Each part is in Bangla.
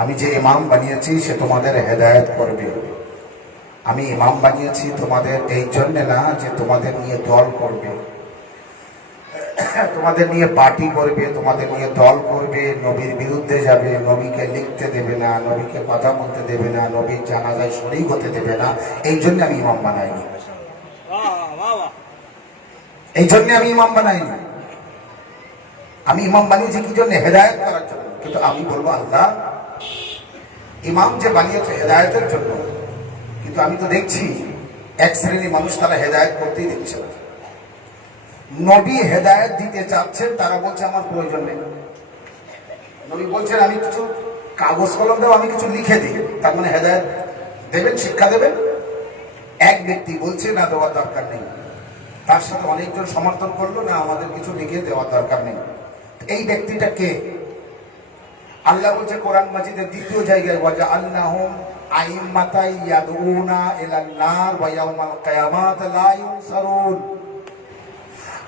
আমি যে ইমাম বানিয়েছি সে তোমাদের হেদায়েত করবে। আমি ইমাম বানিয়েছি তোমাদের এই জন্য না যে তোমাদের নিয়ে দল করবে, তোমাদের নিয়ে পার্টি করবে, তোমাদের নিয়ে দল করবে, নবীর বিরুদ্ধে যাবে, নবীকে লিখতে দেবে না, নবীকে কথা বলতে দেবে না, নবীর জানাজায় শরীক হতে দেবে না। এই জন্য আমি ইমাম বানাইনি, এই জন্য আমি ইমাম বানাইনি। আমি ইমাম বানিয়েছি কি জন্য? হেদায়েত করার জন্য। কিন্তু আমি বলবো আল্লাহ, ইমাম যে বানিয়েছে হেদায়েতের জন্য, কিন্তু আমি তো দেখছি এক শ্রেণী মানুষ তারা হেদায়েত করতেই দিচ্ছে না। নবী হেদায়েত দিতে চাচ্ছেন, তারা বলছে আমার প্রয়োজন নেই। নবী বলছেন আমি কিছু কাগজ কলম দেব, আমি কিছু লিখে দিই, তার মানে হেদায়েত দেবেন, শিক্ষা দেবেন। এক ব্যক্তি বলছে না দেওয়ার দরকার নেই, তার সাথে অনেকজন সমর্থন করলো না আমাদের কিছু লিখে দেওয়ার দরকার নেই। এই ব্যক্তিটা কে? আল্লাহ বলছে কোরআন মাজিদের দ্বিতীয় জায়গায়, ওয়াজআলনাহুম আইম্মাতান ইয়াদউনা ইলান নার ওয়া ইয়াউমাল কিয়ামাত লা ইউনসারুন।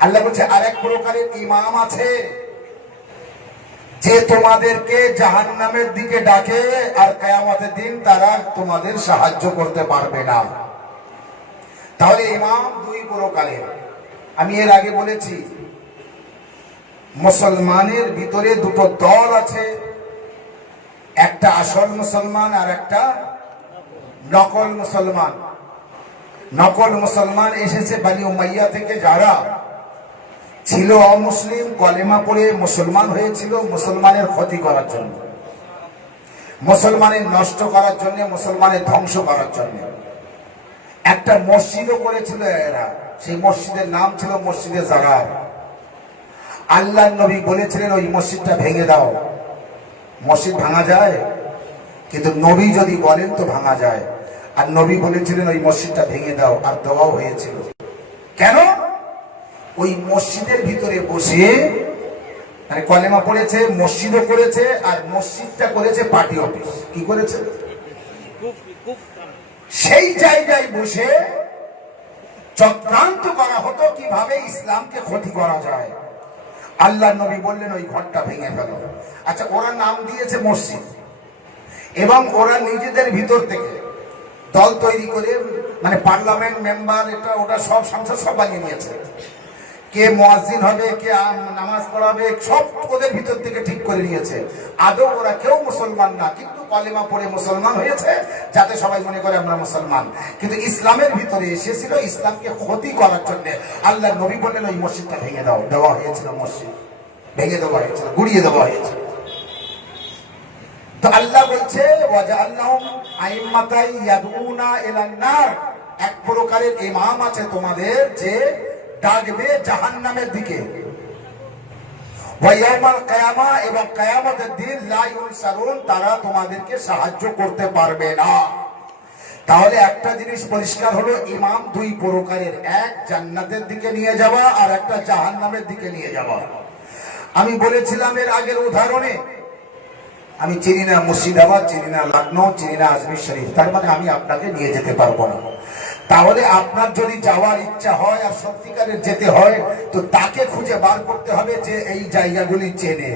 আল্লাহ বলছে আরেক প্রকারের ইমাম আছে যে তোমাদেরকে জাহান্নামের দিকে ডাকে, আর কিয়ামতের দিন তারা তোমাদের সাহায্য করতে পারবে না। তাহলে ইমাম দুই প্রকারের। আমি এর আগে বলেছি মুসলমানের ভিতরে দুটো দল আছে, একটা আসল মুসলমান আর একটা নকল মুসলমান। নকল মুসলমান এসেছে বনি উমাইয়া থেকে, যারা ছিল অমুসলিম, কলেমা পড়ে মুসলমান হয়েছিল মুসলমানের ক্ষতি করার জন্য, মুসলমানের নষ্ট করার জন্য, মুসলমানের ধ্বংস করার জন্য। একটা মসজিদও করেছিল এরা, সেই মসজিদের নাম ছিল মসজিদে জারার। আল্লাহ নবী বলেছিলেন ওই মসজিদটা ভেঙে দাও। মসজিদ ভাঙা যায়? কিন্তু নবী যদি বলেন তো ভাঙা যায়। আর নবী বলেছিলেন ওই মসজিদটা ভেঙে দাও, আর দেওয়াও হয়েছিল। কেন? ওই মসজিদের ভিতরে বসে মানে কলেমা পড়েছে, মসজিদও করেছে, আর মসজিদটা করেছে পার্টি অফিস। কি করেছে? সেই জায়গায় বসে চক্রান্ত করা হতো কিভাবে ইসলামকে ক্ষতি করা যায়। আল্লাহ নবী বললেন ওই ঘরটা ভেঙে ফেলো। আচ্ছা, ওরা নাম দিয়েছে মসজিদ, এবং ওরা নিজেদের ভিতর থেকে দল তৈরি করে, মানে পার্লামেন্ট মেম্বার, এটা ওটা সব সংসদ সব বানিয়ে নিয়েছে। কে মুয়াজ্জিন হবে, কে নামাজ পড়াবে, সব ওদের ভিতর থেকে ঠিক করে নিয়েছে। আদৌ ওরা কেউ মুসলমান না, কিন্তু কলেমা পড়ে মুসলমান হয়েছে যাতে সবাই মনে করে আমরা মুসলমান। কিন্তু ইসলামের ভিতরে এসেছিল ইসলামকে ক্ষতি করার জন্য। আল্লাহ নবী বললেন ওই মসজিদটা ভেঙে দাও। দেওয়া হয়েছিল, মসজিদ ভেঙে দেওয়া হয়েছিল, গুড়িয়ে দেওয়া হয়েছিল। তো আল্লাহ বলছে ওয়াজআলনাহুম আইম্মাতান ইয়াদউনা ইলান নার, এক প্রকারের ইমাম আছে তোমাদের যে ডাকবে জাহান্নামের দিকে। ওয়া ইয়াউমাল কিয়ামা, এবং কিয়ামতের দিন লা ইউনসারুন, তারা তোমাদেরকে সাহায্য করতে পারবে না। তাহলে একটা জিনিস পরিষ্কার হলো, ইমাম দুই প্রকারের, এক জান্নাতের দিকে নিয়ে যাওয়া আর একটা জাহান্নামের দিকে নিয়ে যাওয়া। আমি বলেছিলাম এর আগের উদাহরণে, আমি চিনি না মুর্শিদাবাদ, চিনি না লখনৌ, চিনি না আজমির শরীফ, তার মানে আমি আপনাকে নিয়ে যেতে পারবো না। তাহলে আপনার যদি যাওয়ার ইচ্ছা হয় আর সত্যিকারের যেতে হয়, তো তাকে খুঁজে বার করতে হবে যে এই জায়গাগুলি চেনে।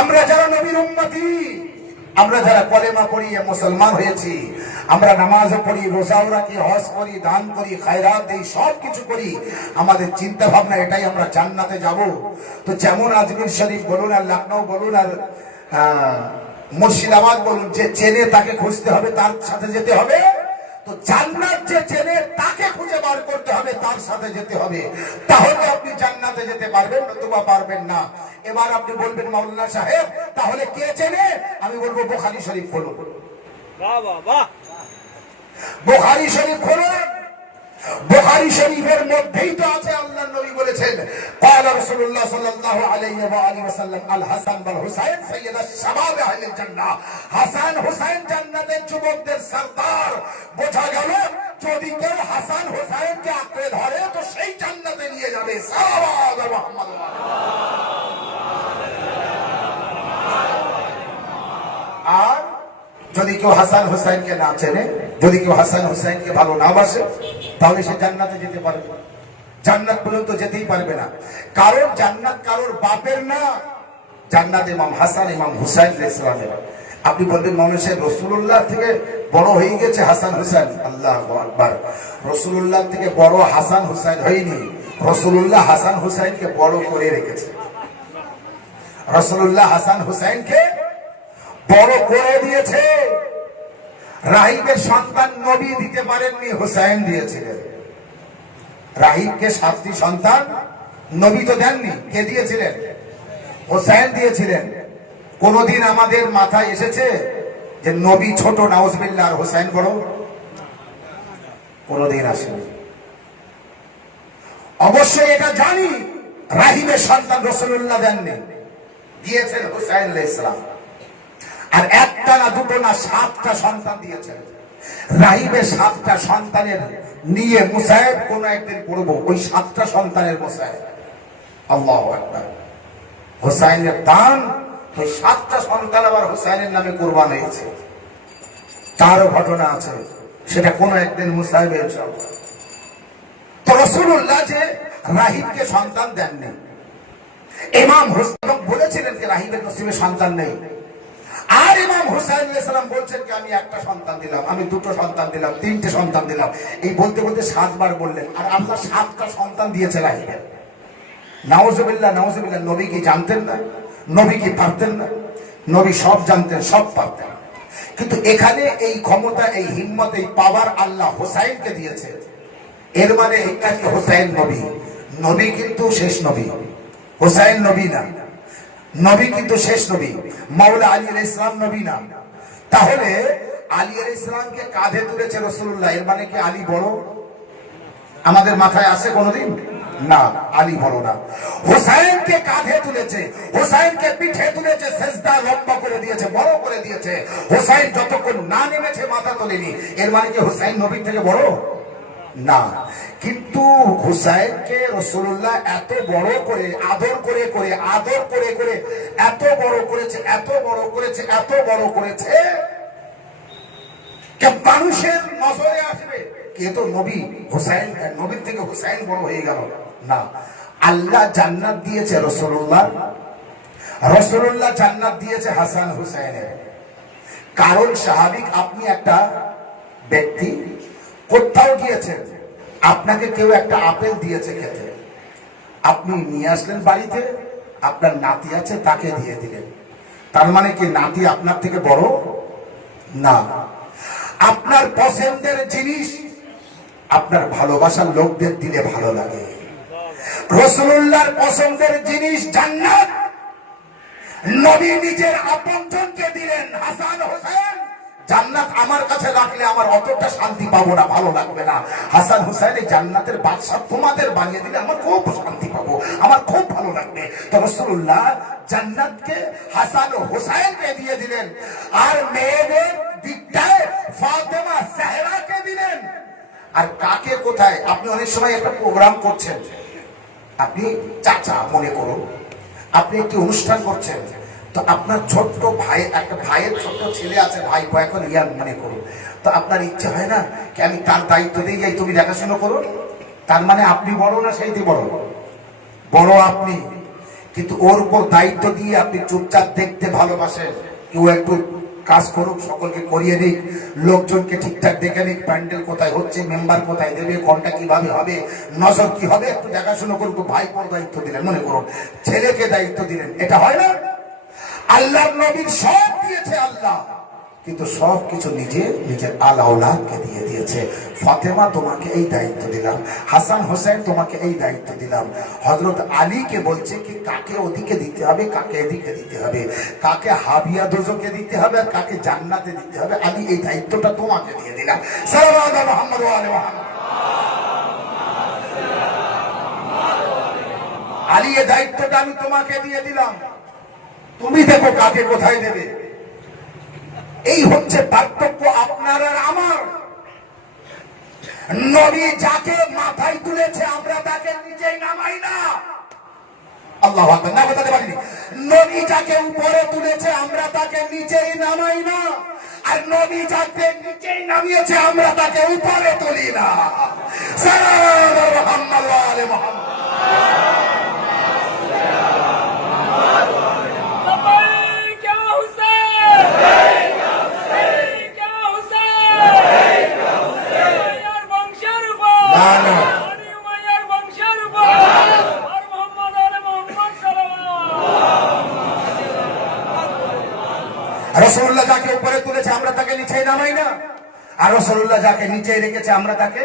আমরা যারা নবীর উম্মতি, আমরা যারা কলেমা পড়ি মুসলমান হয়েছি, আমরা নামাজ পড়ি, রোজাও রাখি, হজ করি, দান করি, খায়রাত দেই, সব কিছু করি, আমাদের চিন্তা ভাবনা এটাই আমরা জান্নাতে যাব। তো যেমন আজমির শরীফ বলুন আর লখনৌ বলুন আর মুর্শিদাবাদ বলুন, যে চেনে তাকে খুঁজতে হবে, তার সাথে যেতে হবে। তো জান্নাত যে চেনে তাকে খুঁজে বার করতে হবে, তার সাথে যেতে হবে। তাহলে আপনি জান্নাতে যেতে পারবেন, নতুবা পারবেন না। এবার আপনি বলবেন মাওলানা সাহেব তাহলে কে চেনে? আমি বলবো বুখারী শরীফ খুলুন। বাহ বাহ বাহ, বুখারী শরীফ খুলুন। বুখারী শরীফের মধ্যেই তো আছে আল্লাহর নবী বলেছেন, ক্বালা রাসূলুল্লাহ সাল্লাল্লাহু আলাইহি ওয়া আলিহি ওয়াসাল্লাম, আল হাসান ওয়াল হুসাইন সাইয়্যিদাশ শাবাব আহলিল জান্নাহ। হাসান হুসাইন জান্নাতের যুবকদের সরদার। বোঝা গেল যদি কেউ হাসান হুসাইনকে আঁকড়ে ধরে তো সেই জান্নাতে নিয়ে যাবে। সাল্লাল্লাহু আলাইহি মুহাম্মদ। আর যদি কেউ হাসান হুসাইনকে না চেনে, যদি কেউ হাসান হুসাইনকে ভালো না বাসে, তাহলে সে জান্নাতে যেতে পারবে না, জান্নাত পর্যন্ত যেতেই পারবে না। কারণ জান্নাত কারোর বাপের না, জান্নাত ইমাম হাসান ইমাম হুসাইন আলাইহিস সালামের। আপনি বলবেন মানুষের রাসূলুল্লাহ থেকে বড় হয়ে গেছে হাসান হুসাইন। আল্লাহু আকবার। রাসূলুল্লাহ থেকে বড় হাসান হুসাইন হয়নি, রাসূলুল্লাহ হাসান হুসাইনকে বড় করে রেখেছে। রাসূলুল্লাহ হাসান হুসাইনকে বড় করে দিয়েছে। রাহিবের সন্তান নবী দিতে পারেননি, হুসাইন দিয়েছিলেন। রাহিবকে 7টি সন্তান নবী তো দেননি, কে দিয়েছিলেন? হুসাইন দিয়েছিলেন। কোনদিন আমাদের মাথায় এসেছে যে নবী ছোট নাউজুবিল্লাহ আর হুসাইন বড়? কোনদিন আসেনি। অবশ্যই এটা জানি রাহিবের সন্তান রাসূলুল্লাহ দেননি, দিয়েছেন হুসাইন আলাইহিস সালাম। আর একটা না দুটো না 7টা সন্তান দিয়েছেন। রাহিবের 7টা সন্তানের নিয়ে মুসাইব কোন একদিন পড়বো, ওই 7টা সন্তানের মুসাইব। আল্লাহু আকবার। হুসাইনের দান, ওই 7টা সন্তান আবার হুসাইনের নামে কুরবান হয়েছে। তারও ঘটনা আছে, সেটা কোন একদিন মুসাইবের ইনশাআল্লাহ। তো রাসূলুল্লাহ যে রাহিবকে সন্তান দেননি, ইমাম হুসাইন বলেছিলেন যে রাহিবের নসিবে সন্তান নেই। আর ইমাম হুসাইন আলাইহিস সালাম বলছেন যে আমি একটা সন্তান দিলাম, আমি দুটো সন্তান দিলাম, 3টে সন্তান দিলাম। এই বলতে বলতে 7 বার বললেন। আর আল্লাহ 7টা সন্তান দিয়েছে রাহিবের। নাউজুবিল্লাহ, নাউজুবিল্লাহ। নবী কি জানতেন না? নবী কি পারতেন না? নবী সব জানতেন, সব পারতেন। কিন্তু এখানে এই ক্ষমতা, এই হিম্মত, এই পাওয়ার আল্লাহ হুসাইনকে দিয়েছে। এর মানে এটা কি হুসাইন নবী? নবী কিন্তু শেষ নবী, হুসাইন নবী না। নবী কিন্তু শেষ নবী, মাওলা আলী আলাইহিস সালাম নবী না। তাহলে আলী আলাইহিস সালামকে কাঁধে তুলেছে রাসূলুল্লাহ, এর মানে কি আলী বড়? আমাদের মাথায় আসে কোনদিন? না, আলী বড় না। হুসাইনকে কাঁধে তুলেছে, হুসাইনকে পিঠে তুলেছে, সিজদা লম্বা করে দিয়েছে, বড় করে দিয়েছে। হুসাইন যতক্ষণ না নেমেছে মাথা তোলেনি, এর মানে কি হুসাইন নবীর থেকে বড়? না। কিন্তু হুসাইনকে রাসূলুল্লাহ এত বড় করে আদর করে করে আদর করে করে এত বড় করেছে, এত বড় করেছে, এত বড় করেছে যে মানুষের নজরে আসবে কে তো নবী, হুসাইন নবীর থেকে হুসাইন বড় হয়ে গেল না। আল্লাহ জান্নাত দিয়েছে রাসূলুল্লাহ, রাসূলুল্লাহ জান্নাত দিয়েছে হাসান হুসাইনের। কারণ স্বাভাবিক, আপনি একটা ব্যক্তি কোথাও গিয়েছেন, আপনাকে কেউ একটা আপেল দিয়েছে খেতে, আপনি নিয়ে আসলেন বাড়িতে, আপনার নাতি আছে তাকে দিয়ে দিলেন। তার মানে কি নাতি আপনার থেকে বড়? না। আপনার পছন্দের জিনিস আপনার ভালোবাসার লোকদের দিলে ভালো লাগে। রাসূলুল্লাহর পছন্দের জিনিস জান্নাত, নবী নিজের আপনজনকে দিলেন। হাসান হোসেন জান্নাত আমার কাছে রাখলে আমার অতটা শান্তি পাবো না, ভালো লাগবে না। হাসান হুসাইন জান্নাতের বাদশা তোমাদের বানিয়ে দিলে আমার খুব শান্তি পাবো, আমার খুব ভালো লাগবে। তো রাসূলুল্লাহ জান্নাতকে হাসান হুসাইনকে দিয়ে দিলেন। আর মেয়েদের দিকটায় ফাতেমা জাহরাকে দিলেন। আর কাকে কোথায়? আপনি অনেক সময় একটা প্রোগ্রাম করছেন, আপনি চাচা মনে করুন, আপনি একটি অনুষ্ঠান করছেন, তো আপনার ছোট্ট ভাই, একটা ভাইয়ের ছোট্ট ছেলে আছে, ভাই এখন ইয়ার মনে করুন, তো আপনার ইচ্ছে হয় না কি আমি তার দায়িত্ব দিয়ে যাই, তুমি দেখাশোনা করো। তার মানে আপনি বড় না সেইটি বড়? বড় আপনি, কিন্তু ওর উপর দায়িত্ব দিয়ে আপনি চুপচাপ দেখতে ভালোবাসেন। কেউ একটু কাজ করুক, সকলকে করিয়ে দিক, লোকজনকে ঠিকঠাক দেখে নিক, প্যান্ডেল কোথায় হচ্ছে, মেম্বার কোথায় দেবে, কোনটা কিভাবে হবে, নজর কি হবে, একটু দেখাশোনা করুক। ভাই পর দায়িত্ব দিলেন, মনে করুন ছেলেকে দায়িত্ব দিলেন, এটা হয় না? আল্লাহর নবীর সব দিয়েছে আল্লাহ, কিন্তু সব কিছু নিজের আওলাদকে দিয়ে দিয়েছে। ফাতেমা তোমাকে এই দায়িত্ব দিলাম, হাসান হোসেন তোমাকে এই দায়িত্ব দিলাম। হযরত আলীকে বলছে কি কাকে ওদিকে দিতে হবে, কাকে এদিকে দিতে হবে, কাকে হাবিয়া দোজকে দিতে হবে আর কাকে জান্নাতে দিতে হবে। আলী এই দায়িত্বটা তোমাকে দিয়ে দিলাম। সাল্লাল্লাহু আলা মুহাম্মদ ওয়া আলি মুহাম্মদ। আলী এই দায়িত্বটা আমি তোমাকে দিয়ে দিলাম, তুমি দেখো কাকে কোথায় দেবে। এই হচ্ছে পার্থক্য আপনার আর আমার। নবী যাকে মাথায় তুলেছে আমরা তাকে নিচেই নামাই না। আল্লাহু আকবার, না বলতে পারিনি। নবী যাকে উপরে তুলেছে আমরা তাকে নিচেই নামাই না, আর নবী যাকে নিচেই নামিয়েছে আমরা তাকে উপরে তুলি না। সাল্লাল্লাহু আলা মুহাম্মদ ওয়া আলি মুহাম্মদ। لبيك يا حسين রাসূলুল্লাহ যাকে উপরে তুলেছে আমরা তাকে নিচে নামাই না, আর রাসূলুল্লাহ যাকে নিচে রেখেছে আমরা তাকে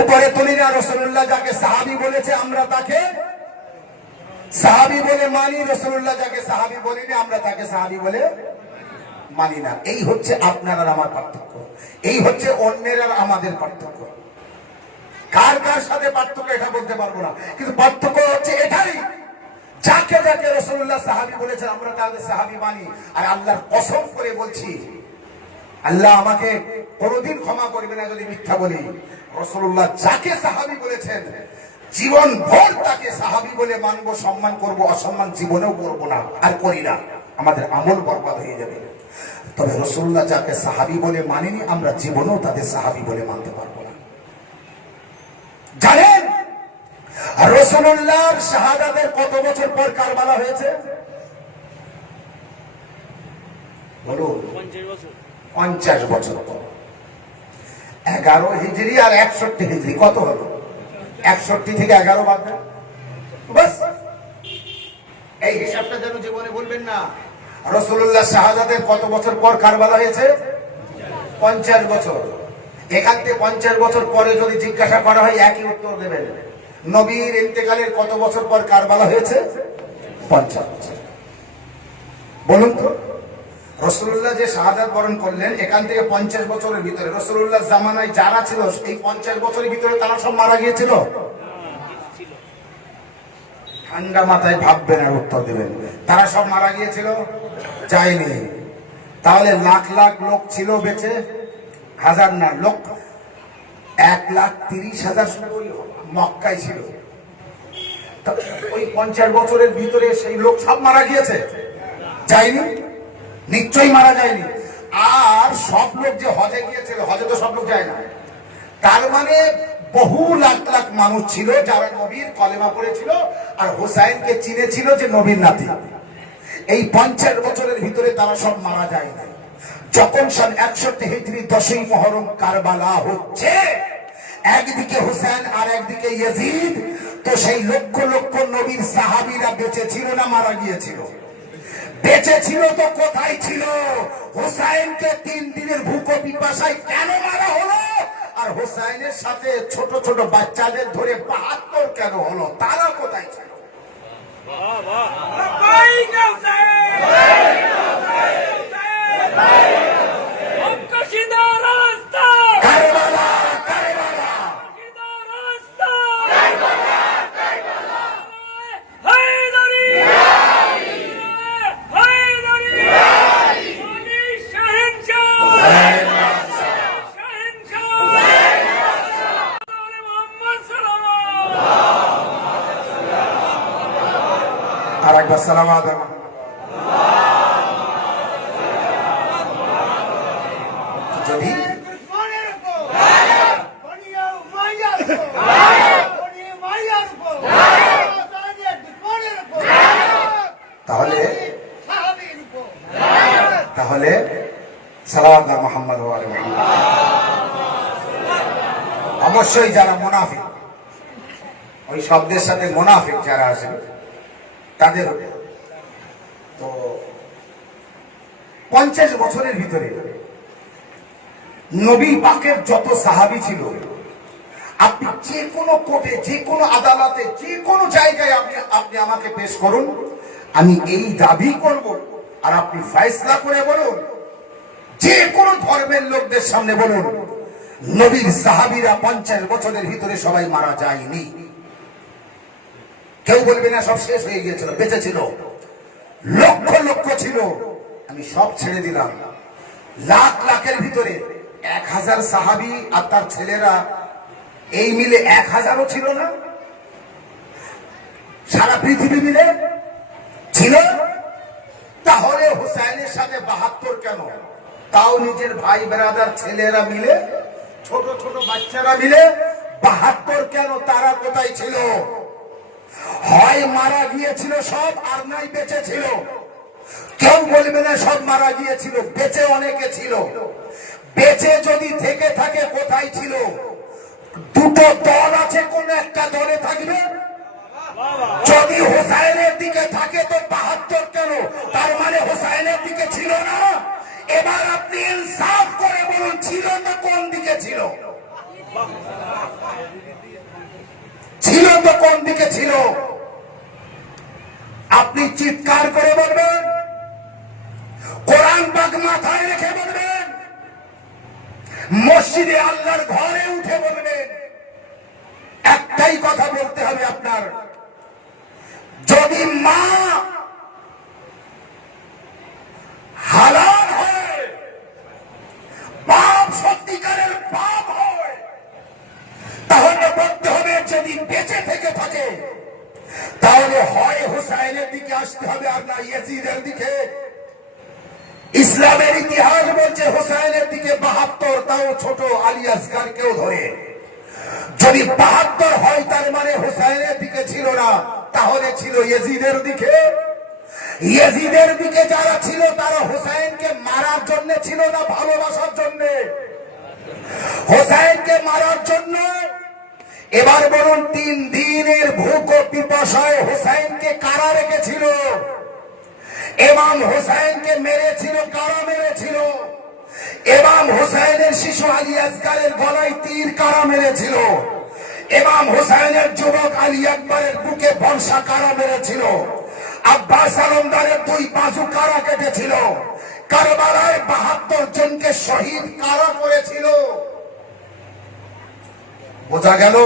উপরে তুলি না। রাসূলুল্লাহ যাকে সাহাবী বলেছে আমরা তাকে সাহাবী বলে মানি, রাসূলুল্লাহ যাকে সাহাবী বলিনি আমরা তাকে সাহাবী বলে মানি না। এই হচ্ছে আপনার আর আমার পার্থক্য, এই হচ্ছে অন্যের আর আমাদের পার্থক্য। কার কার সাথে পার্থক্য এটা বলতে পারবো না, কিন্তু পার্থক্য হচ্ছে এটাই, যাকে যাকে রাসূলুল্লাহ সাহাবী বলেছেন আমরা তাদের সাহাবী মানি। আর আল্লাহর কসম করে বলছি, আল্লাহ আমাকে কোনোদিন ক্ষমা করবে না যদি মিথ্যা বলি, রাসূলুল্লাহ যাকে সাহাবী বলেছেন জীবন ভর তাকে সাহাবী বলে মানবো, সম্মান করব, অসম্মান জীবনেও করব না, আর করি না, আমাদের আমল বরবাদ হয়ে যাবে। তবে রাসূলুল্লাহ যাকে সাহাবী বলে মানিনি আমরা জীবনেও তাদের সাহাবী বলে মানতে পারবো না। জানেন রাসূলুল্লাহর শাহাদাতের কত বছর পর কারবালা হয়েছে? বলুন, 50 বছর পর। 11 হিজরি আর 61 হিজরি কত হলো? 61 থেকে 11 বাদ দেন, বাস। এই হিসাবটা যেন জীবনে বলবেন না। রাসূলুল্লাহ শাহাদাতের কত বছর পর কারবালা হয়েছে? 50 বছর। এখান থেকে 50 বছর পরে যদি জিজ্ঞাসা করা হয় একই উত্তর দেবেন। নবীর ইন্তেকালের কত বছর পর কারবালা হয়েছে? 50 বছর। বলুন তো, রাসূলুল্লাহ যে শাহাদাত বরণ করলেন এখান থেকে 50 বছরের ভিতরে রাসূলুল্লাহ জামানায় যারা ছিল এই 50 বছরের ভিতরে তারা সব মারা গিয়েছিল? ঠান্ডা মাথায় ভাববেন আর উত্তর দেবেন। তারা সব মারা গিয়েছিল? যায়নি। তাহলে লাখ লাখ লোক ছিল বেঁচে? হাজার না, লোক 1,30,000 মক্কায় ছিল। ওই 50 বছরের ভিতরে সেই লোক সব মারা গিয়েছে? যায়নি, নিশ্চয়ই মারা যায়নি। আর সব লোক যে হজে গিয়েছিল, হজে তো সব লোক যায় না, তার মানে বহু লাখ লাখ মানুষ ছিল যারা নবীর কলেমা পড়েছিল আর হুসাইনকে চিনেছিল যে নবীর নাতি। এই 50 বছরের ভিতরে তারা সব মারা যায় না। যখন সন 61 হিজরি 10ই মুহররম কারবালা হচ্ছে, একদিকে হুসাইন আর একদিকে ইয়াজিদ, তো সেই লক্ষ লক্ষ নবীর সাহাবীরা বেঁচে ছিল না মারা গিয়েছিল? বেঁচে ছিল তো কোথায় ছিল? হুসাইনকে 3 দিনের ভুখ পিপাসায় কেন মারা হলো? আর হুসাইনের সাথে ছোট ছোট বাচ্চাদের ধরে 72 কেন হলো? তারা কোথায় ছিল? আর একবার সালাম আদম। যদি তাহলে তাহলে সালাওয়াত মুহাম্মদ ওয়া আলি মুহাম্মদ। অবশ্যই যারা মুনাফিক, ওই শব্দের সাথে মুনাফিক যারা আছে তাদের তো 50 বছরের ভিতরে নবী পাকের যত সাহাবী ছিল, আপনি যে কোনো কোর্টে, যে কোনো আদালতে, যে কোনো জায়গায় আপনি আমাকে পেশ করুন, আমি এই দাবি করব আর আপনি ফয়সালা করে বলুন, যে কোনো ধর্মের লোকদের সামনে বলুন, নবীর সাহাবীরা 50 বছরের ভিতরে সবাই মারা যায়নি। কেউ বলবে না সব শেষ হয়ে গিয়েছিল, বেঁচে ছিল, লক্ষ লক্ষ ছিল। আমি সব ছেড়ে দিলাম। লাখ লাখের ভিতরে 1000 সাহাবী আর তার ছেলেরা, এই মিলে 1000ও ছিল না? সারা পৃথিবী মিলে ছিল? তাহলে হুসাইনের সাথে 72 কেন? তাও নিজের ভাই বেরাদার ছেলেরা মিলে, ছোট ছোট বাচ্চারা মিলে 72 কেন? তারা কোথায় ছিল? হয় মারা গিয়েছিল সব, আর নাই বেঁচে ছিল। কেউ বলবে না সব মারা গিয়েছিল, বেঁচে অনেকে ছিল। বেঁচে যদি থেকে থাকে কোথায় ছিল? দুটো দল আছে, কোন একটা দলে থাকবে? যদি হুসাইনের দিকে থাকে তো 72 কেন? তার মানে হুসাইনের দিকে ছিল এবার আপনি ইনসাফ করে বলুন, ছিল তো কোন দিকে ছিল? ছিল তো কোন দিকে ছিল? আপনি চিৎকার করে বলবেন, কোরআন পাক মাথায় রেখে বলবেন, মসজিদে আল্লাহর ঘরে উঠে বলবেন। একটাই কথা বলতে হবে আপনার, যদি মা হালাল হয়, পাপ সত্যিকারের পাপ হয়, তাহলে বলতে হবে যদি বেঁচে থেকে থাকে তাহলে হয় হুসাইনের দিকে আসতে হবে আর না ইয়াজিদের দিকে। ইসলামের ইতিহাস বলছে হুসাইনের দিকে 72, তাও ছোট আলী আসগারকেও ধরে। যদি 72 হয় তার মানে হুসাইনের দিকে ছিল না, তাহলে ছিল ইয়াজিদের দিকে। ইয়াজিদের দিকে যারা ছিল তারা হুসাইনকে মারার জন্য ছিল না ভালোবাসার জন্য? হুসাইনকে মারার জন্য। এবার বলুন, 3 দিনের ভুক ও পিপাসায় হুসাইনকে কারা রেখেছিল? ইমাম হুসাইনকে মেরেছিল কারা মেরেছিল? ইমাম হুসাইনের শিশু আলী আসগারের গলায় তীর কারা মেরেছিল? ইমাম হুসাইনের যুবক আলী আকবরের বুকে বর্ষা কারা মেরেছিল? আব্বাস আলমদারের 2 বাজু কারা কেটেছিল? কারবালায় 72 জনকে শহীদ কারা করেছিল? বোঝা গেল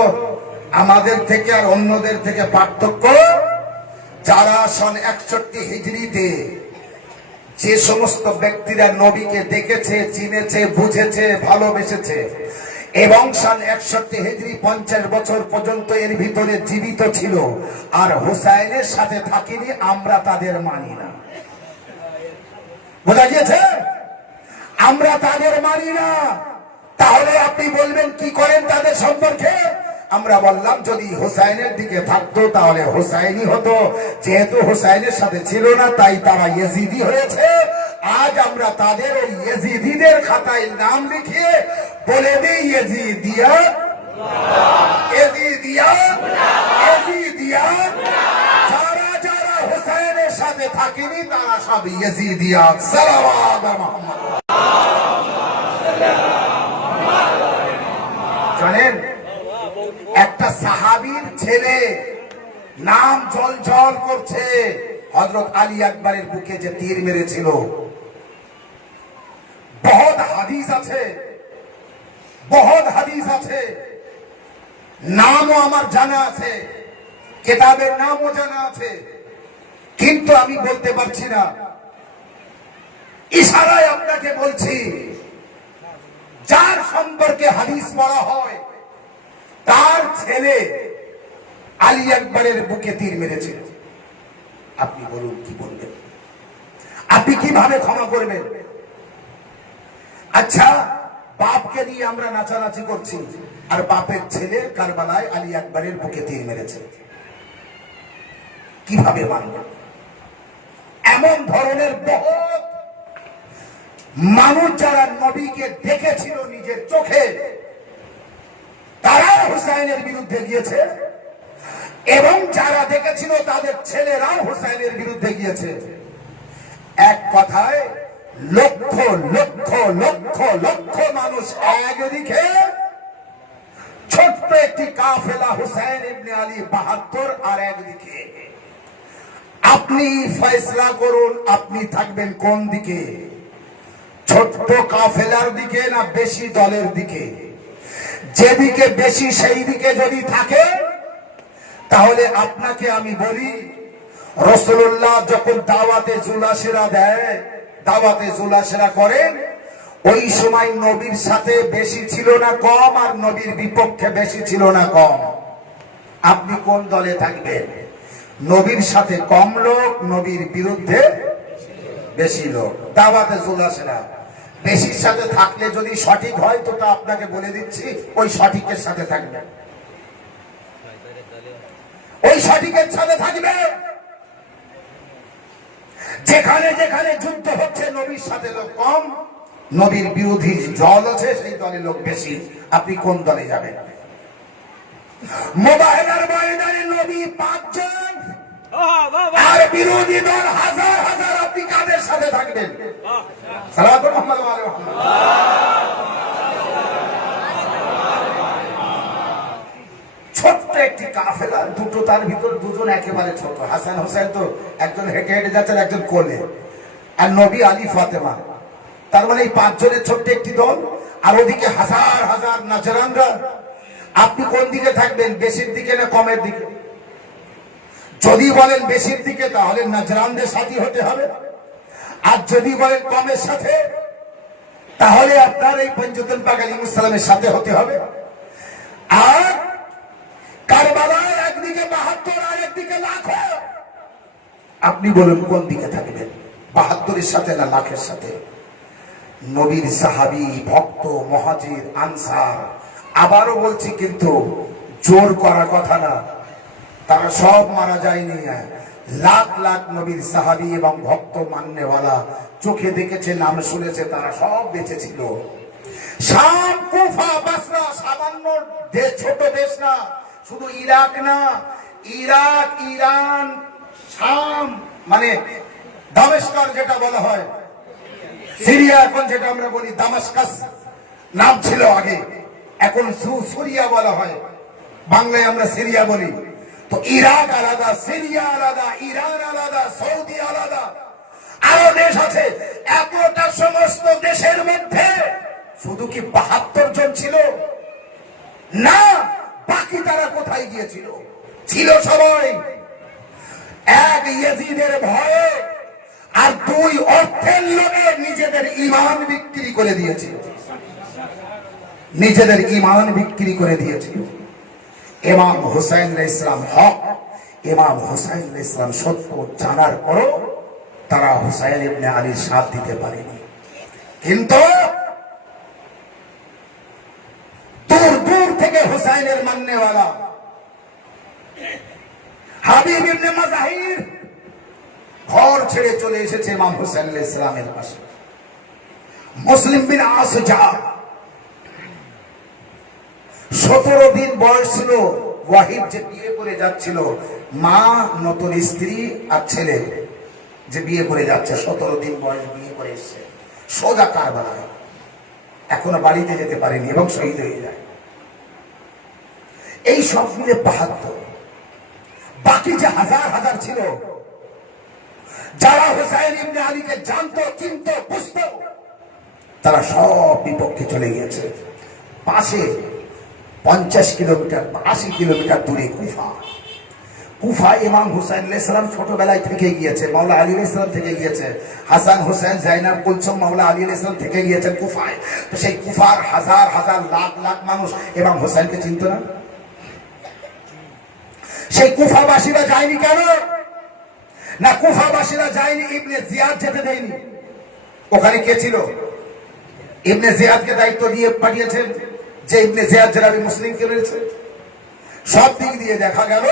আমাদের থেকে আর অন্যদের থেকে পার্থক্য। যারা সন 61 হিজরিতে যে সমস্ত ব্যক্তিরা নবীকে দেখেছে, চিনেছে, বুঝেছে, ভালোবেসেছে এবং সন 61 হিজরি 50 বছর পর্যন্ত এর ভিতরে জীবিত ছিল আর হুসাইনের সাথে থাকিনি, আমরা তাদের মানি না। বোঝা গিয়েছে? আমরা তাদের মানি না। তাহলে আপনি বলবেন কি করেন তাদের সম্পর্কে? আমরা বললাম যদি হুসাইনের দিকে থাকতো তাহলে হুসাইনি হতো, যেহেতু হুসাইনের সাথে ছিল না তাই তারা ইয়েজিদি হয়েছে। আজ আমরা তাদের ওই ইয়েজিদিদের খাতায় নাম লিখিয়ে বলে দিই ইয়েজিদিয়া, ইয়েজিদিয়া, ইয়েজিদিয়া। যারা যারা হুসাইনের সাথে থাকেনি তারা সব ইয়েজিদিয়া। সালাওয়াত মুহাম্মদ। জানেন, একটা সাহাবীর ছেলে নাম জলজল করছে, হযরত আলী আকবরের বুকে যে তীর মেরেছিল। বহুত হাদিস আছে, বহুত হাদিস আছে, নামও আমার জানা আছে, কিতাবের নামও জানা আছে, কিন্তু আমি বলতে পারছি না। ইশারায় আপনাকে বলছি, যার সম্পর্কে হাদিস পড়া হয় তার ছেলে আলী আকবরের বুকে তীর মেরেছিল। আপনি বলুন কি বলবেন? আপনি কিভাবে ক্ষমা করবেন? আচ্ছা, বাপকে নিয়ে আমরা নাচানাচি করছি আর বাপের ছেলে কারবালায় আলী আকবরের বুকে তীর মেরেছে, কিভাবে মানব? এমন ধরনের বহুত মানুষ যারা নবীকে দেখেছিল নিজের চোখে, তারা হুসাইনের বিরুদ্ধে গিয়েছে এবং যারা দেখেছিল তাদের ছেলেরাও হুসাইনের বিরুদ্ধে গিয়েছে। এক কথায় লক্ষ লক্ষ লক্ষ লক্ষ মানুষ একদিকে, ছোট্ট একটি কাফেলা হুসাইন ইবনে আলী 72 আর একদিকে। আপনি ফয়সলা করুন, আপনি থাকবেন কোন দিকে? ছোট্ট কাফেলার দিকে না বেশি দলের দিকে? যেদিকে বেশি সেই দিকে যদি থাকে তাহলে আপনাকে আমি বলি, রাসূলুল্লাহ যখন দাওয়াতে জুলাসেরা দেয়, দাওয়াতে জুলাসেরা করেন, ওই সময় নবীর সাথে বেশি ছিল না কম আর নবীর বিপক্ষে বেশি ছিল না কম? আপনি কোন দলে থাকবেন? নবীর সাথে কম লোক, নবীর বিরুদ্ধে বেশি লোক। দাওয়াতে জুলাসেরা বেশির সাথে থাকলে যদি সঠিক হয় তো তা আপনাকে বলে দিচ্ছি ওই সঠিকের সাথে থাকবে, ওই সঠিকের সাথে থাকবে। যেখানে যেখানে যুদ্ধ হচ্ছে নবীর সাথে লোক কম, নবীর বিরোধী দল আছে সেই দলে লোক বেশি। আপনি কোন দলে যাবেন? মুবাহিলার ময়দানে নবী 5 জন, আর বিরোধী দল হাজার হাজার, আপনি কাদের সাথে থাকবেন? সালাওয়াতুল মুহাম্মদ ওয়া আলি মুহাম্মদ। ছোট্ট একটি কাফেলা, দুটো, তার ভিতর দুজন একেবারে ছোট। হাসান হোসেন তো একজন হেঁটে হেঁটে যাচ্ছেন, একজন কোলে, আর নবী, আলী, ফাতেমা। তার মানে এই পাঁচজনের ছোট্ট একটি দল, আর ওদিকে হাজার হাজার নাজরানরা। আপনি কোন দিকে থাকবেন, বেশির দিকে না কমের দিকে? যদি বলেন বেশির দিকে, তাহলে নাজরানদের সাথী হতে হবে। আর যদি বলেন কমের সাথে, তাহলে আপনার এই পঞ্চতন পাক আলাইহিস সালামের সাথে হতে হবে। আর কারবালায় একদিকে ৭২ আর একদিকে লাখো। আপনি বলুন কোন দিকে থাকবেন, ৭২-এর সাথে না লাখের সাথে? নবীর সাহাবী, ভক্ত, মুহাজির, আনসার, আবারও বলছি কিন্তু জোর করার কথা না, তারা সব মারা যায়নি। লাখ লাখ নবীর সাহাবী এবং ভক্ত মান্যওয়ালা, চোখে দেখেছে, নাম শুনেছে, তারা সব বেঁচে ছিল। শাম, কুফা, বাসরা সামান্য দেশ, ছোট দেশ না। শুধু ইরাক না, ইরাক, ইরান, শাম, মানে দামেস্কর যেটা বলা হয়, সিরিয়া এখন যেটা আমরা বলি দামাস্কাস নাম ছিল আগে, এখন সুরিয়া বলা হয়, বাংলায় আমরা সিরিয়া বলি। তো ইরাক আলাদা, সিরিয়া আলাদা, ইরান আলাদা, সৌদি আলাদা, আরো দেশ আছে। এতটা সমস্ত দেশের মধ্যে শুধু কি ৭২ জন ছিল? না, বাকি তারা কোথায় গিয়েছিল? ছিল সবাই এক ইয়েজিদের ভয়ে আর দুই অর্থের লোভে নিজেদের ঈমান বিক্রি করে দিয়েছিল, নিজেদের ঈমান বিক্রি করে দিয়েছিল। ইমাম হুসাইন আলাইহিস সালাম হক, ইমাম হুসাইন আলাইহিস সালাম সত্য জানার পরও তারা হুসাইন ইবনে আলীর সাথ দিতে পারেনি। কিন্তু দূর দূর থেকে হুসাইনের মাননেওয়ালা হাবিব ইবনে মাজাহির ঘর ছেড়ে চলে এসেছে ইমাম হুসাইন আলাইহিস সালামের পাশে। মুসলিম বিন আসজা ১৭ দিন বয়স ছিল, ওয়াহিদ যে বিয়ে করে যাচ্ছিল, মা, নতুন স্ত্রী আর ছেলে যে বিয়ে করে যাচ্ছে, ১৭ দিন বয়স, বিয়ে করে এসছে সোজা কারবালায়। এখনো বাড়িতে যেতে পারেনি এবং শহীদ হয়ে যায়। এই সব মিলে ৭২। বাকি যে হাজার হাজার ছিল, যারা হুসাইন ইবনে আলীকে জানতো, চিনতো, বুঝতো, তারা সব বিপক্ষে চলে গিয়েছে। পাশে ৫০ কিলোমিটার, ৮০ কিলোমিটার দূরে কুফা। কুফায় ইমাম হুসাইন আলাইহিস সালাম ছোটবেলায় থেকে গিয়েছে, মাওলা আলী আলাইহিস সালাম থেকে গিয়েছে, হাসান, হুসাইন, জাইনাব, কুলসুম, মাওলা আলী আলাইহিস সালাম থেকে গিয়েছেন কুফায়। তো সেই কুফার হাজার হাজার, লাখ লাখ মানুষ ইমাম হুসাইনকে চিনত না। সেই কুফাবাসীরা যায়নি কেন? না, কুফাবাসীরা যায়নি, ইবনে জিয়াদ যেতে দেয়নি। ওখানে কে ছিল? ইবনে জিয়াদকে দায়িত্ব দিয়ে পাঠিয়েছেন, যে ইবনে জিয়াদ জনাবে মুসলিমকে রয়েছে। সব দিক দিয়ে দেখা গেল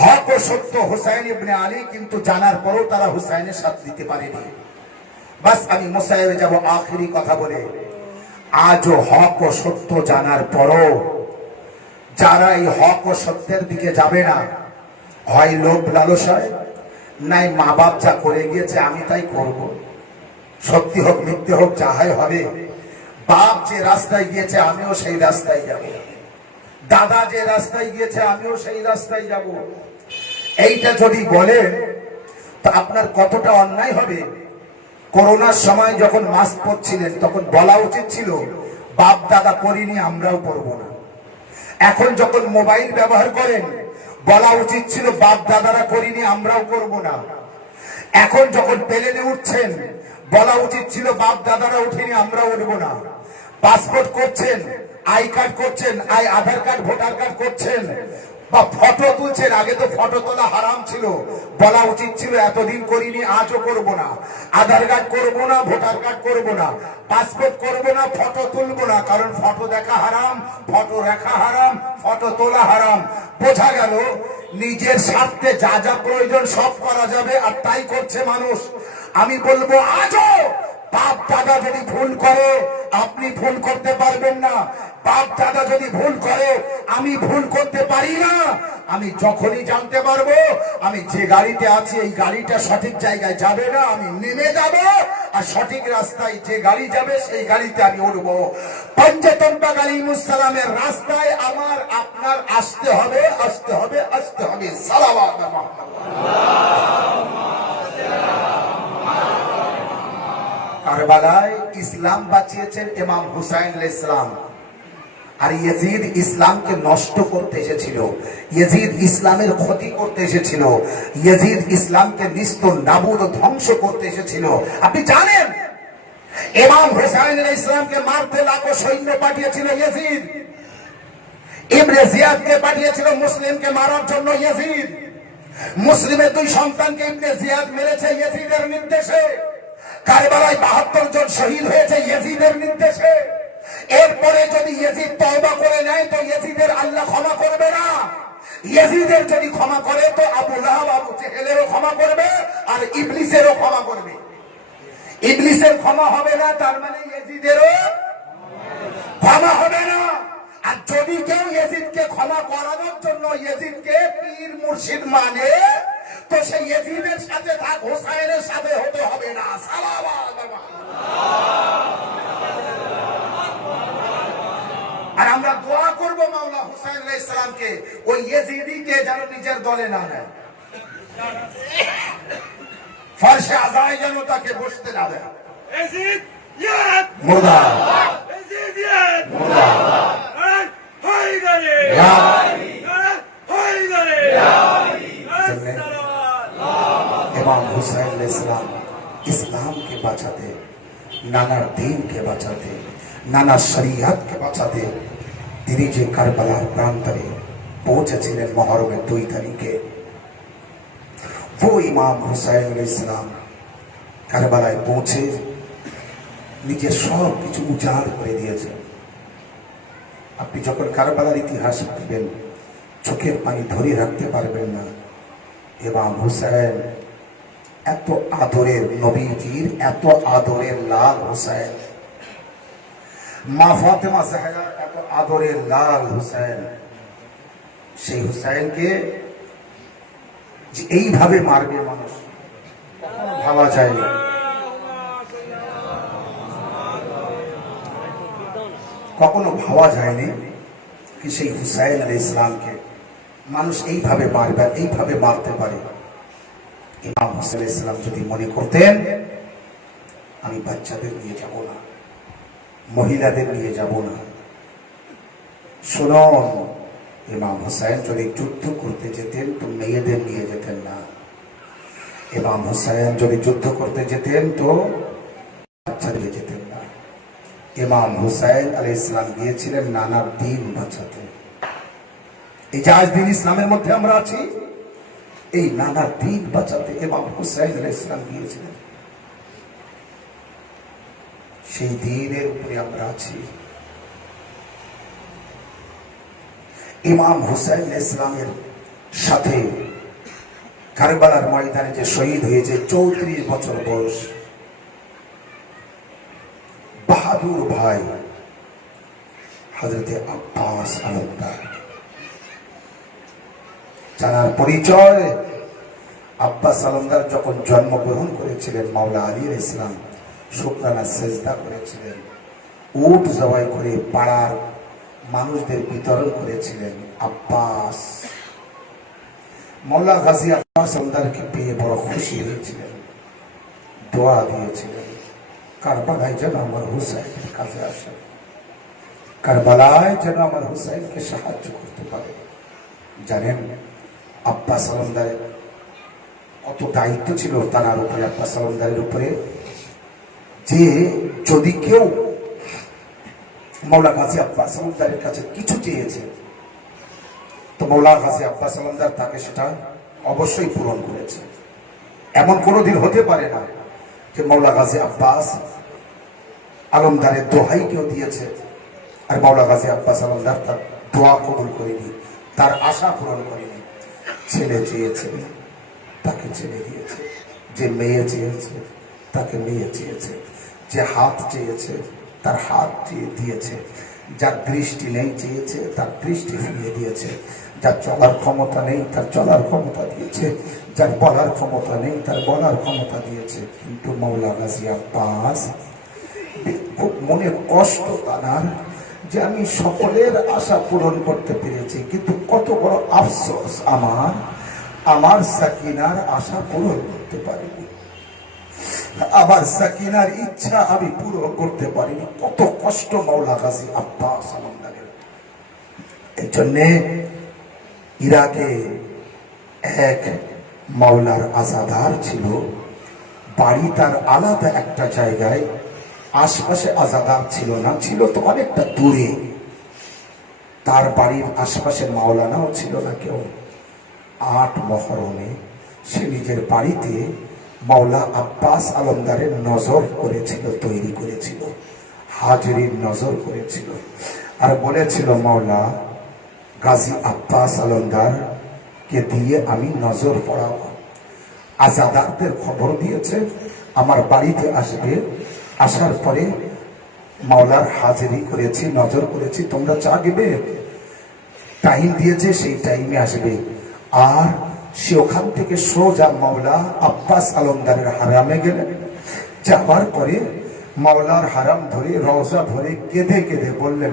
হক ও সত্য হুসাইন ইবনে আলী, কিন্তু জানার পরও তারা হুসাইনের সাথ দিতে পারেনি। বাস আমি মোসাইবে যাব আখেরি কথা বলে। আজও হক ও সত্য জানার পরও যারা এই হক ও সত্যের দিকে যাবে না, হয় লোভ লালসায়, নাই মা বাপ যা করে গিয়েছে আমি তাই করব, সত্যি হোক মিথ্যে হোক যাহাই হবে, বাপ যে রাস্তায় গিয়েছে আমিও সেই রাস্তায় যাব, দাদা যে রাস্তায় গিয়েছে আমিও সেই রাস্তায় যাব, এইটা যদি বলেন তো আপনার কতটা অন্যায় হবে। করোনার সময় যখন মাস্ক পরছিলেন তখন বলা উচিত ছিল বাপ দাদা করিনি আমরাও করব না। এখন যখন মোবাইল ব্যবহার করেন বলা উচিত ছিল বাপ দাদারা করিনি আমরাও করব না। এখন যখন প্লেনে উঠছেন বলা উচিত ছিল বাপ দাদারা উঠিনি আমরাও উঠব না। পাসপোর্ট করছেন, আই কার্ড করছেন, আধার কার্ড, ভোটার কার্ড করছেন, বা ফটো তুলছেন, আগে তো ফটো তোলা হারাম ছিল, বলা উচিত ছিল এতদিন করিনি আজও করব না। আধার কার্ড করব না, ভোটার কার্ড করব না, পাসপোর্ট করব না, ফটো তুলব না, কারণ ফটো দেখা হারাম, ফটো রাখা হারাম, ফটো তোলা হারাম। বোঝা গেল নিজের স্বার্থে যা যা প্রয়োজন সব করা যাবে, আর তাই করছে মানুষ। আমি বলবো আজও বাপ দাদা দাদা যদি ভুল করে আপনি ভুল করতে পারবেন না, বাপ দাদা যদি ভুল করে আমি ভুল করতে পারি না। আমি যখনই জানতে পারবো আমি যে গাড়িতে আছি এই গাড়িটা সঠিক জায়গায় যাবে না, আমি নেমে যাব, আর সঠিক রাস্তায় যে গাড়ি যাবে সেই গাড়িতে আমি উঠবো। পঞ্চতন্ত্র আলাইহিস সালামের রাস্তায় আমার আপনার আসতে হবে, আসতে হবে, আসতে হবে। সালাওয়াত কারবালায় ইসলাম বাঁচিয়েছেন ইমাম হুসাইন আলাইহিস সালাম। আর ইয়াজিদ ইসলামকে নষ্ট করতে এসেছিল, ইয়াজিদ ইসলামের ক্ষতি করতে এসেছিল, ইয়াজিদ ইসলামকে নিস্ত নাবুদ ধ্বংস করতে এসেছিল। আপনি জানেন ইমাম হুসাইন আলাইহিস সালামকে মারতে লাখো সৈন্য পাঠিয়েছিল ইয়াজিদ, ইবনে জিয়াদকে পাঠিয়েছিল মুসলিমকে মারার জন্য ইয়াজিদ। মুসলিমের দুই সন্তানকে ইবনে জিয়াদ মেরেছে ইয়াজিদের নির্দেশে। কারবালায় 72 জন শহীদ হয়েছে ইয়াজিদের নির্দেশে। এরপরে যদি ইয়াজিদ তওবা করে নেয় তো ইয়াজিদের আল্লাহ ক্ষমা করবে না। ইয়াজিদের যদি ক্ষমা করে তো আবু লাহাব আবু জেহেলেরও ক্ষমা করবে আর ইবলিসেরও ক্ষমা করবে। ইবলিসের ক্ষমা হবে না, তার মানে ইয়াজিদেরও ক্ষমা হবে না। আর যদি কেউ ইয়াজিদকে ক্ষমা করানোর জন্য ইয়াজিদকে পীর মুর্শিদ মানে তো সেই ইয়াজিদের সাথে থাক, হোসাইনের সাথে হতে হবে না। সালাওয়াত। আর আমরা দোয়া করব মাওলা হুসাইন আলাইহিস সালামকে ওই ইয়াজিদীকে যেন নিজের দলে না নেয়, ফারশে আযায় যেন তাকে বসতে না দেয়। ইয়াজিদ ইয়াদ মুর্দাবাদ, ইয়াজিদ ইয়াদ মুর্দাবাদ, হায়দারে হায়দারে ইমাম হুসাইন আলাইহিস সালাম ইসলামকে বাঁচাতে, নানার দ্বীনকে বাঁচাতে, নানা শরিয়াতকে বাঁচাতে তিনি যে কারবালার প্রান্তরে পৌঁছেছিলেন মুহররমের 2 তারিখে, वो ইমাম হুসাইন আলাইহিস সালাম কারবালায় পৌঁছে নিজের সব কিছু উজাড় করে দিয়েছেন। আপনি যখন কারবালার ইতিহাস পড়বেন চোখের পানি ধরে রাখতে পারবেন না। ইমাম হুসাইন এত আদরের নবীজির, এত আদরের লাল হুসাইন, মা ফাতেমা জাহরা এত আদরের লাল হুসাইন, সেই হুসাইনকে যে এইভাবে মারবে মানুষ ভাবা যায় না। কখনো ভাবা যায়নি কি সেই হুসাইন আলাইহিস সালামকে মানুষ এইভাবে মারবে, এইভাবে মারতে পারে। ইমাম হুসাইন আলাইহিস সালাম যদি মনে করতেন আমি বাচ্চাদের নিয়ে যাব না, মহিলাদের নিয়ে যাব না, শুনুন, ইমাম হুসাইন যদি যুদ্ধ করতে যেতেন তো মেয়েদের নিয়ে যেতেন না। ইমাম হুসাইন যদি যুদ্ধ করতে যেতেন তো বাচ্চাদের যেতেন না। ইমাম হুসাইন আলাইহিস সালাম গিয়েছিলেন নানার দ্বীন বাঁচাতে। এই যে আজ দিন ইসলামের মধ্যে আমরা আছি, এই নানার দ্বীন বাঁচাতে ইমাম হুসাইন আলাইহিস সালাম গিয়েছিলেন। সেই দ্বীনের উপরে আমরা আছি। ইমাম হুসাইন আলাইহিস সালামের সাথে কারবালার ময়দানে যে শহীদ হয়েছে 34 বছর বয়স বাহাদুর ভাই হযরতে আব্বাস আলমদার, জানার পরিচয়। আব্বাস আলমদার যখন জন্মগ্রহণ করেছিলেন মাওলা আলী আলাইহিস সালাম শুকরানা সেজদা করেছিলেন, উট জবাই করে পাড়ার মানুষদের বিতরণ করেছিলেন। আব্বাস মাওলা গাজী আব্বাস আলমদারকে পেয়ে বড় খুশি হয়েছিলেন, দোয়া দিয়েছিলেন কারবালায় যেন আমার হুসাইনের কাছে আসে, কারবালায় যেন আমার হুসাইনকে সাহায্য করতে পারে। জানেন আব্বাস আলমদারের কত দায়িত্ব ছিল তার উপরে, আব্বাস আলমদারের উপরে, যে যদি কেউ মাওলা গাজী আব্বাস আলমদারের কাছে কিছু চেয়েছে তো মাওলা গাজী আব্বাস আলমদার তাকে সেটা অবশ্যই পূরণ করেছে। এমন কোনোদিন হতে পারে না যে মাওলা গাজী আব্বাস আলমদারের দোহাই কেউ দিয়েছে আর মাওলা গাজী আব্বাস আলমদার তার দোয়া কবুল করেনি, তার আশা পূরণ করেনি। ছেলে চেয়েছে তাকে ছেলে দিয়েছে, যে মেয়ে চেয়েছে তাকে মেয়ে চেয়েছে, যে হাত চেয়েছে তার হাত দিয়েছে, যার দৃষ্টি নেই চেয়েছে তার দৃষ্টি ফিরিয়ে দিয়েছে, যার চলার ক্ষমতা নেই তার চলার ক্ষমতা দিয়েছে, যার বলার ক্ষমতা নেই তার বলার ক্ষমতা দিয়েছে। কিন্তু মাওলা গাজী আব্বাস খুব মনে কষ্ট তার যে আমি সকলের আশা পূরণ করতে পেরেছি, কিন্তু কত বড় আফসোস আমার সাকিনার আশা পূরণ করতে পারিনি, আবার সাকিনার ইচ্ছা আমি পূরণ করতে পারিনি। কত কষ্ট মাওলা গাজী আব্বাস আলমদারের। এই জন্যে ইরাকে এক মাওলার আজাদার ছিল, বাড়ি তার আলাদা একটা জায়গায়, আশপাশে আজাদার ছিল না, ছিল তো অনেকটা দূরে। তার বাড়ির আশপাশে মাওলানাও ছিল না কেউ। 8 মহরমে সে নিজের বাড়িতে মাওলা আব্বাস আলমদারের নজর করেছিল, তৈরি করেছিল, হাজিরির নজর করেছিল, আর বলেছিল মাওলা গাজী আব্বাস আলমদার কে দিয়ে আমি নজর পড়াবো। আজাদারদের খবর দিয়েছে আমার বাড়িতে আসবে, আসার পরে মাওলার হাজিরি করেছি, নজর করেছি, তোমরা চাইবে, টাইম দিয়েছে সেই টাইমে আসবে। আর সে ওখান থেকে সোজা মাওলা আব্বাস আলমদারের হারামে গেলেন। যাবার পরে মাওলার হারাম ধরে, রওজা ধরে কেঁদে কেঁদে বললেন,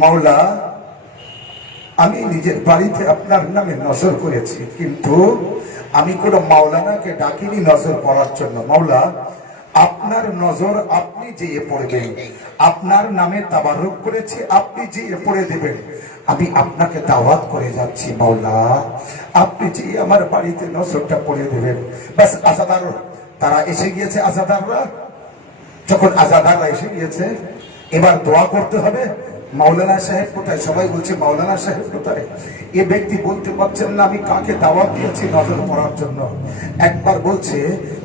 মাওলা আমি নিজের বাড়িতে আপনার নামে নজর করেছি, কিন্তু আমি কোনো মাওলানাকে ডাকিনি নজর পড়ার জন্য। মাওলা আপনার নজর আপনি যেয়ে পড়বেন, আপনার নামে তাবারুক করেছি, আপনি যেয়ে পড়ে দেবেন। আমি আপনাকে দাওয়াত করে যাচ্ছি মাওলা, আপনি যেয়ে আমার বাড়িতে নজরটা পড়ে দেবেন। ব্যাস আজাদার তারা এসে গিয়েছে। আজাদাররা যখন আজাদাররা এসে গিয়েছে, এবার দোয়া করতে হবে। মাওলানা সাহেব কোথায়? সবাই বলছে মাওলানা সাহেব কোথায়? এ ব্যক্তি বলতে পারছেন না আমি কাকে দাওয়াত দিয়েছি নজর পড়ার জন্য। একবার বলছে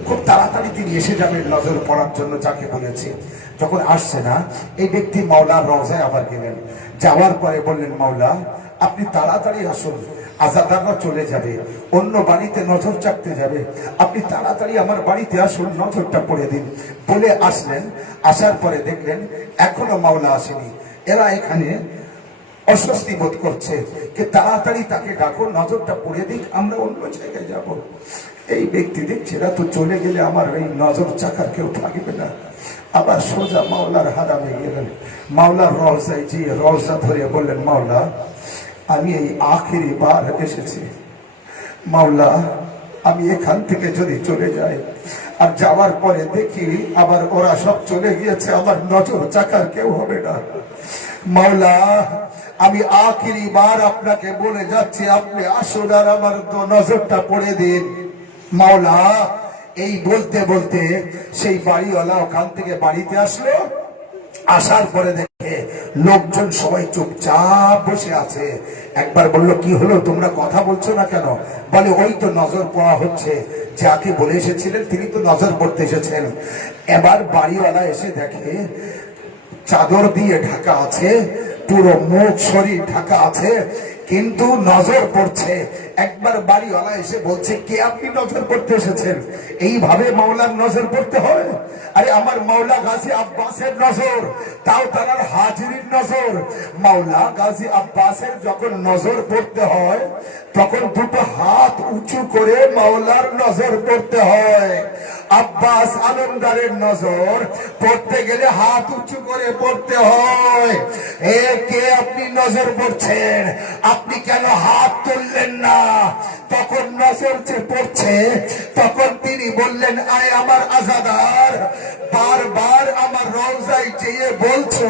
খুব তাড়াতাড়ি তিনি এসে যাবেন নজর পড়ার জন্য যাকে বলেছে। যখন আসছে না, এই ব্যক্তি মাওলার রওজায় আবার গেলেন। যাওয়ার পরে বললেন, মাওলা আপনি তাড়াতাড়ি আসুন, আজাদাররা চলে যাবে, অন্য বাড়িতে নজর চাকতে যাবে, আপনি তাড়াতাড়ি আমার বাড়িতে আসুন, নজরটা পড়ে দিন। বলে আসলেন। আসার পরে দেখলেন এখনো মাওলা আসেনি। এরা এখানে অস্বস্তি বোধ করছে যে তাড়াতাড়ি তাকে ডাকো, নজরটা পড়ে দিক, আমরা অন্য জায়গায় যাব। এই ব্যক্তি দেখছে এরা তো চলে গেলে আমার এই নজর চাকার কেউ থাকবে না। আবার সোজা মাওলার হারামে গেলেন। মাওলার রওজায় গিয়ে রওজা ধরে বললেন, মাওলা আমি এই আখেরি বার এসেছি, মাওলা আমি এখান থেকে যদি চলে যাই, আর যাওয়ার পরে দেখি আবার ওরা সব চলে গিয়েছে, আমার নজর চাকার কেউ হবে না, মাওলা আমি আখেরি বার আপনাকে বলে যাচ্ছি, আপনি আসুন আর আমার তো নজরটা পড়ে দিন। মাওলা এই বলতে বলতে সেই বাড়িওয়ালা ওখান থেকে বাড়িতে আসলো। আসার পরে দেখে লোকজন সবাই চুপচাপ বসে আছে। একবার বলল, কি হলো তোমরা কথা বলছো না কেন? বলে ওই তো নজর পড়া হচ্ছে, যাকে বলে এসেছিলেন তিনি তো নজর পড়তে এসেছেন। এবার বাড়িওয়ালা এসে দেখে চাদর দিয়ে ঢাকা আছে, পুরো মুখ শরীর ঢাকা আছে, কিন্তু নজর পড়ছে। একবার বাড়িওয়ালা এসে বলছে, কে আপনি নজর পড়তে এসেছেন? এইভাবে মাওলার নজর পড়তে হয়? আরে আমার মাওলা গাজী আব্বাসের নজর, তাও তার হাজিরির নজর। মাওলা গাজী আব্বাসের যখন নজর পড়তে হয় তখন দুটো হাত উঁচু করে মাওলার নজর পড়তে হয়। আব্বাস আলমদারের নজর পড়তে গেলে হাত উঁচু করে পড়তে হয়। এ কে আপনি নজর পড়ছেন? আপনি কেন হাত তুললেন না? তখন নজর যে পড়ছে তখন তিনি বললেন, আয় আমার আজাদার, বারবার আমার রওজায় যেয়ে বলছো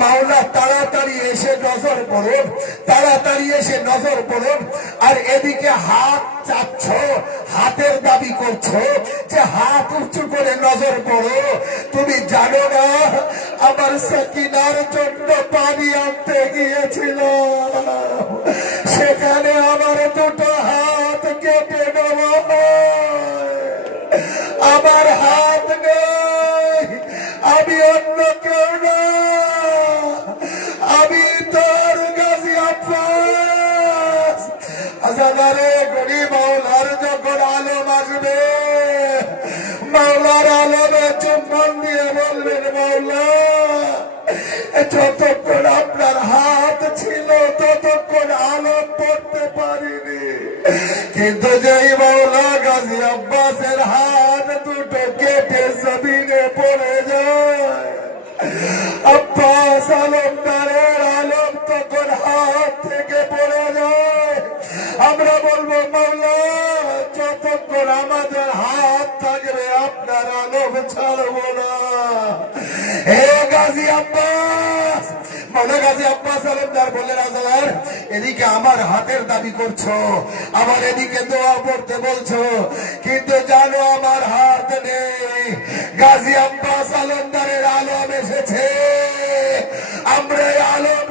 মাওলা তাড়াতাড়ি এসে নজর পড়ুন, তাড়াতাড়ি এসে নজর পড়ুন, আর এদিকে হাত চাচ্ছ, হাতের দাবি করছো যে হাত উঁচু করে নজর পড়ো। তুমি জানো না আমার সাকিনার জন্য পানি আনতে গিয়েছিল, সেখানে আমার দুটো হাত কেটে নেওয়া হয়। আমার হাত নেই, আমি অন্য কেউ না, আমি তোর গাজী আব্বাস। আজাদারে গরিব মাওলার যখন আলম আসবে, মাওলার আলমে চুম্বন দিয়ে বলবেন, মাওলা যতক্ষণ আপনার হাত ছিল ততক্ষণ আলম পড়তে পারিনি, কিন্তু যেই মাওলা গাজী আব্বাসের হাত দুটো কেটে জমিনে পড়ে যায়, আব্বাস আলমদারের আলম তখন হাত থেকে পড়ে যায়। আমরা বলবো, মাওলা যতক্ষণ আমাদের হাত থাকবে আপনার আলম ছাড়বো না। হে গাজী আব্বাস, মাওলা গাজী আব্বাস আলমদার বলে, রাজার এদিকে আমার হাতের দাবি করছো, আবার এদিকে দোয়া পড়তে বলছো, কিন্তু জানো আমার হাত নেই। গাজী আব্বাস আলমদারের আলম এসেছে, আমরা আলম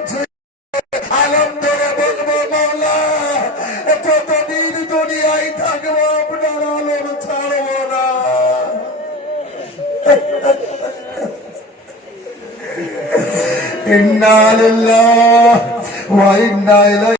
আলম ধরে বলবো, মাওলা যতদিন দুনিয়ায় থাকবো আপনার আলম ছাড়বো না। ইন্না লিল্লাহি ওয়া ইন্না ইলাইহি